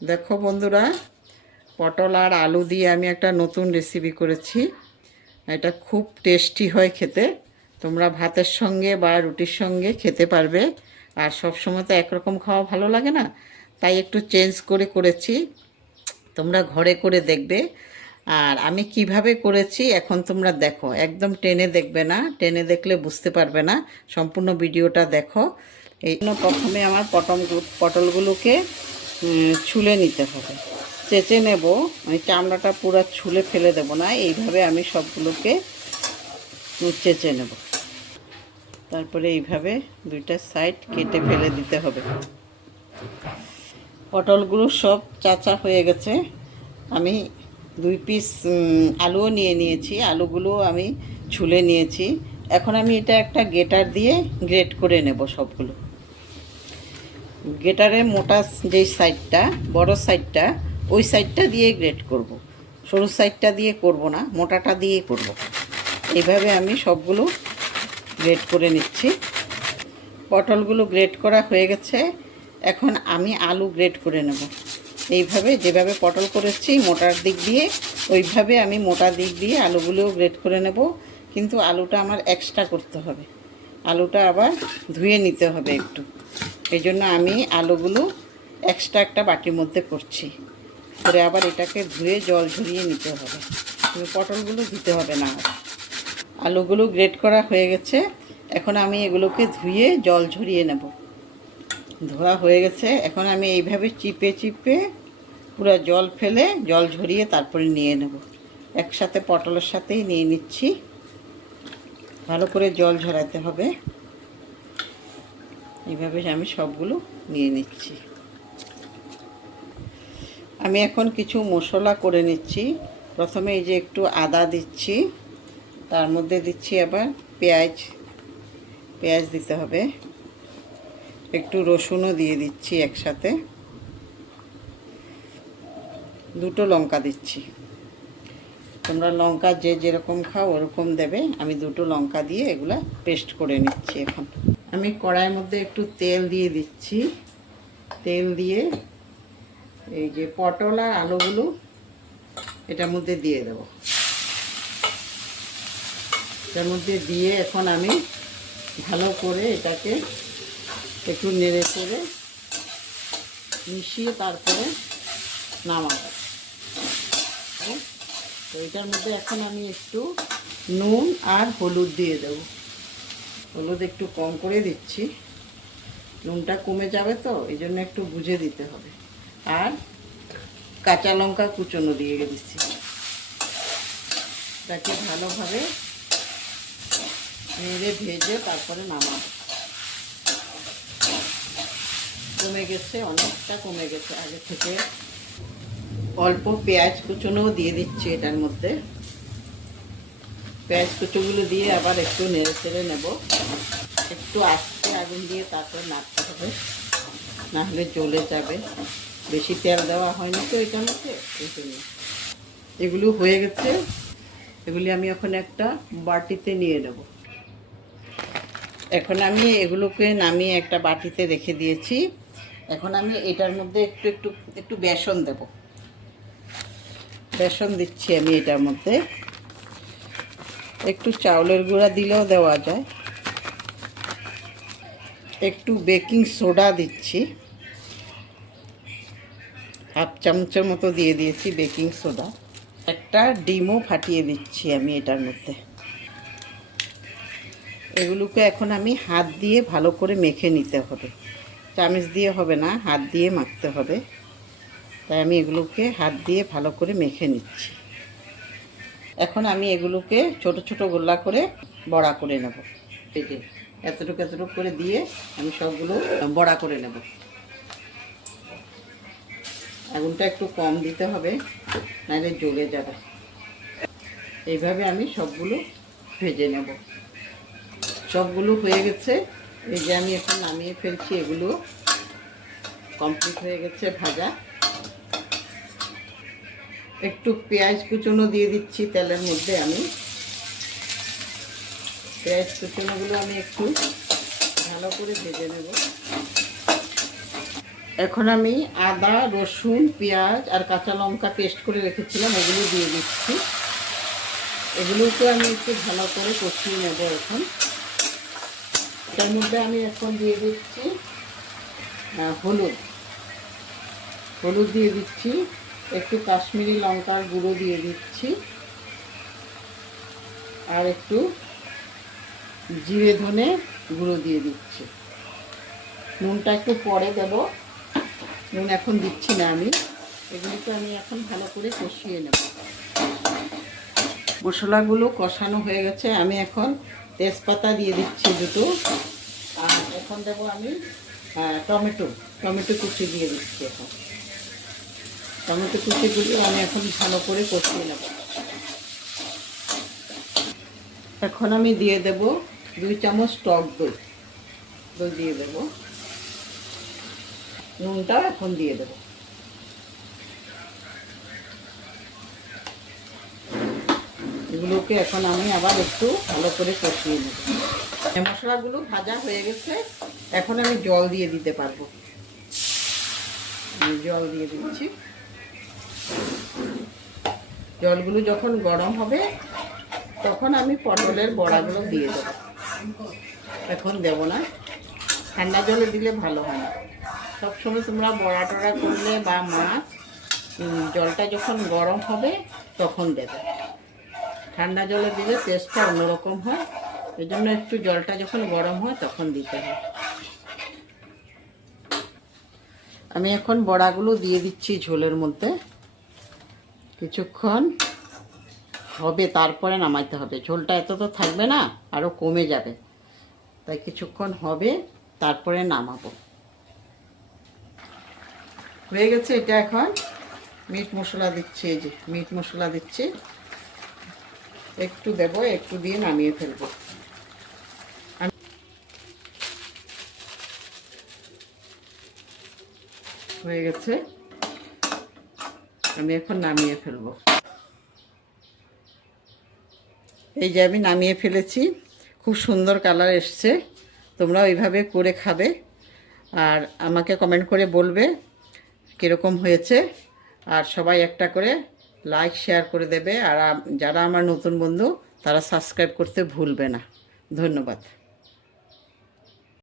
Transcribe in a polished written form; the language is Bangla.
দেখো বন্ধুরা, পটল আর আলু দিয়ে আমি একটা নতুন রেসিপি করেছি। এটা খুব টেস্টি হয় খেতে। তোমরা ভাতের সঙ্গে বা রুটির সঙ্গে খেতে পারবে। আর সব সময় তো একরকম খাওয়া ভালো লাগে না, তাই একটু চেঞ্জ করে করেছি। তোমরা ঘরে করে দেখবে। আর আমি কিভাবে করেছি এখন তোমরা দেখো, একদম টেনে দেখবে না, টেনে দেখলে বুঝতে পারবে না। সম্পূর্ণ ভিডিওটা দেখো। এই জন্য প্রথমে আমার পটলগুলোকে ছুলে নিতে হবে, চেঁচে নেব। আমি চামড়াটা পুরো ছুলে ফেলে দেব না, এইভাবে আমি সবগুলোকে চেঁচে নেব। তারপরে এইভাবে দুইটা সাইড কেটে ফেলে দিতে হবে। পটলগুলো সব চাচা হয়ে গেছে। আমি 2 পিস আলুও নিয়ে নিয়েছি, আলুগুলো আমি ছুলে নিয়েছি। এখন আমি এটা একটা গ্রেটার দিয়ে গ্রেট করে নেব সবগুলো। গ্রেটারে মোটা যেই সাইডটা, বড় সাইডটা, ওই সাইডটা দিয়ে গ্রেট করব। সরু সাইডটা দিয়ে করব না, মোটাটা দিয়ে করব। এইভাবে আমি সবগুলো গ্রেট করে নিচ্ছি। পটলগুলো গ্রেট করা হয়ে গেছে। এখন আমি আলু গ্রেট করে নেব। এইভাবে যেভাবে পটল করেছি মোটার দিক দিয়ে, ওইভাবে আমি মোটা দিক দিয়ে আলুগুলোও গ্রেট করে নেব। কিন্তু আলুটা আমার এক্সট্রা করতে হবে, আলুটা আবার ধুয়ে নিতে হবে একটু। এই জন্য আমি আলুগুলো এক্সট্রা একটা বাটির মধ্যে করছি, করে আবার এটাকে ধুয়ে জল ঝরিয়ে নিতে হবে। পটলগুলো ধুতে হবে না। আলুগুলো গ্রেট করা হয়ে গেছে। এখন আমি এগুলোকে ধুয়ে জল ঝরিয়ে নেব। ধোয়া হয়ে গেছে। এখন আমি এইভাবে চিপে চিপে পুরো জল ফেলে জল ঝরিয়ে তারপরে নিয়ে নেব। একসাথে পটলের সাথেই নিয়ে নিচ্ছি। ভালো করে জল ঝরাতে হবে। এইভাবে আমি সবগুলো নিয়ে নিচ্ছি। আমি এখন কিছু মশলা করে নিচ্ছি। প্রথমে এই যে একটু আদা দিচ্ছি, তার মধ্যে দিচ্ছি আবার পেঁয়াজ দিতে হবে। একটু রসুনও দিয়ে দিচ্ছি একসাথে। 2টো লঙ্কা দিচ্ছি। তোমরা লঙ্কা যে যেরকম খাও ওরকম দেবে। আমি 2টো লঙ্কা দিয়ে এগুলা পেস্ট করে নিচ্ছি। এখন আমি কড়াইয়ের মধ্যে একটু তেল দিয়ে দিচ্ছি। তেল দিয়ে এই যে পটল আর আলুগুলো এটার মধ্যে দিয়ে দেব। এটার মধ্যে দিয়ে এখন আমি ভালো করে এটাকে একটু নেড়ে করে মিশিয়ে তারপরে নামাবো। তো এটার মধ্যে এখন আমি একটু নুন আর হলুদ দিয়ে দেব। হলুদ একটু কম করে দিচ্ছি, নুনটা কমে যাবে তো, এই জন্য একটু বুঝে দিতে হবে। আর কাঁচা লঙ্কা কুচনো দিয়ে দিচ্ছি। এটাকে ভালোভাবে নেড়ে ভেজে তারপরে নামাবো। কমে গেছে, অনেকটা কমে গেছে আগে থেকে। অল্প পেঁয়াজ কুচনোও দিয়ে দিচ্ছি এটার মধ্যে। পেঁয়াজ কুচোগুলো দিয়ে আবার একটু নেড়ে চেড়ে নেব। একটু আস্তে আগুন দিয়ে তারপরে নাড়তে হবে, না হলে জ্বলে যাবে। বেশি তেল দেওয়া হয়নি তো এটার মধ্যে, এই জন্য। এগুলো হয়ে গেছে। এগুলি আমি এখন একটা বাটিতে নিয়ে নেব। এখন আমি এগুলোকে নামিয়ে একটা বাটিতে রেখে দিয়েছি। এখন আমি এটার মধ্যে একটু একটু একটু বেসন দেব। বেসন দিচ্ছি আমি এটার মধ্যে। একটু চাউলের গুঁড়া দিলেও দেওয়া যায়। একটু বেকিং সোডা দিচ্ছি, 1/2 চামচের মতো দিয়ে দিয়েছি বেকিং সোডা। একটা ডিমও ফাটিয়ে দিচ্ছি আমি এটার মধ্যে। এগুলোকে এখন আমি হাত দিয়ে ভালো করে মেখে নিতে হবে। চামচ দিয়ে হবে না, হাত দিয়ে মাখতে হবে। তাই আমি এগুলোকে হাত দিয়ে ভালো করে মেখে নিচ্ছি। এখন আমি এগুলোকে ছোট ছোট গোলা করে বড়া করে নেব। এই যে এতটুকু এতটুকু করে দিয়ে আমি সবগুলো বড়া করে নেব। আগুনটা একটু কম দিতে হবে, নাহলে জ্বলে যাবে। এইভাবে আমি সবগুলো ভেজে নেব। সবগুলো হয়ে গেছে। এই যে আমি এখন নামিয়ে ফেলছি। এগুলো কমপ্লিট হয়ে গেছে ভাজা। একটু পেঁয়াজ কুচনো দিয়ে দিচ্ছি তেলের মধ্যে। আমি পেঁয়াজ কুচনোগুলো আমি একটু ভালো করে ভেজে নেব। এখন আমি আদা, রসুন, পেঁয়াজ আর কাঁচা লঙ্কা পেস্ট করে রেখেছিলাম, ওগুলো দিয়ে দিচ্ছি। এগুলোকে আমি একটু ভালো করে কষিয়ে নেব। এখন এটার মধ্যে আমি এখন দিয়ে দিচ্ছি হলুদ হলুদ দিয়ে দিচ্ছি, একটু কাশ্মীরি লঙ্কার গুঁড়ো দিয়ে দিচ্ছি, আর একটু জিরে ধনে গুঁড়ো দিয়ে দিচ্ছি। নুনটা একটু পরে দেব, নুন এখন দিচ্ছি না আমি। এগুলোকে আমি এখন ভালো করে কষিয়ে নেব। মশলাগুলো কষানো হয়ে গেছে, আমি এখন তেজপাতা দিয়ে দিচ্ছি দুটো, আর এখন দেব আমি টমেটো কুচি দিয়ে দিচ্ছি। এখন টমেটো কুচিগুলো আমি এখন ভালো করে কষিয়ে নেব। এখন আমি দিয়ে দেব 2 চামচ টক দই দিয়ে দেব, নুনটা এখন দিয়ে দেব। এগুলোকে এখন আমি আবার একটু ভালো করে কষিয়ে নেব। মশলাগুলো ভাজা হয়ে গেছে, এখন আমি জল দিয়ে দিতে পারবো। জল দিয়ে দিচ্ছি। জলগুলো যখন গরম হবে তখন আমি পটলের বড়াগুলো দিয়ে দেবো। এখন দেব না, ঠান্ডা জলে দিলে ভালো হয় না। সবসময় তোমরা বড়া টড়া করলে বা মাছ, জলটা যখন গরম হবে তখন দেবে। ঠান্ডা জলে দিলে টেস্টটা অন্যরকম হয়, এই জন্য একটু জলটা যখন গরম হয় তখন দিতে হয়। আমি এখন বড়াগুলো দিয়ে দিচ্ছি ঝোলের মধ্যে। কিছুক্ষণ হবে, তারপরে নামাইতে হবে। ঝোলটা এত তো থাকবে না, আরও কমে যাবে, তাই কিছুক্ষণ হবে তারপরে নামাবো। হয়ে গেছে এটা। এখন মিট মশলা দিচ্ছি, এই যে মিট মশলা দিচ্ছি, একটু দেব, একটু দিয়ে নামিয়ে ফেলবো। হয়ে গেছে, আমি এখন নামিয়ে ফেলবো। এই যে আমি নামিয়ে ফেলেছি, খুব সুন্দর কালার এসছে। তোমরা ওইভাবে করে খাবে আর আমাকে কমেন্ট করে বলবে কীরকম হয়েছে। আর সবাই একটা করে লাইক শেয়ার করে দেবে, আর যারা আমার নতুন বন্ধু তারা সাবস্ক্রাইব করতে ভুলবে না। ধন্যবাদ।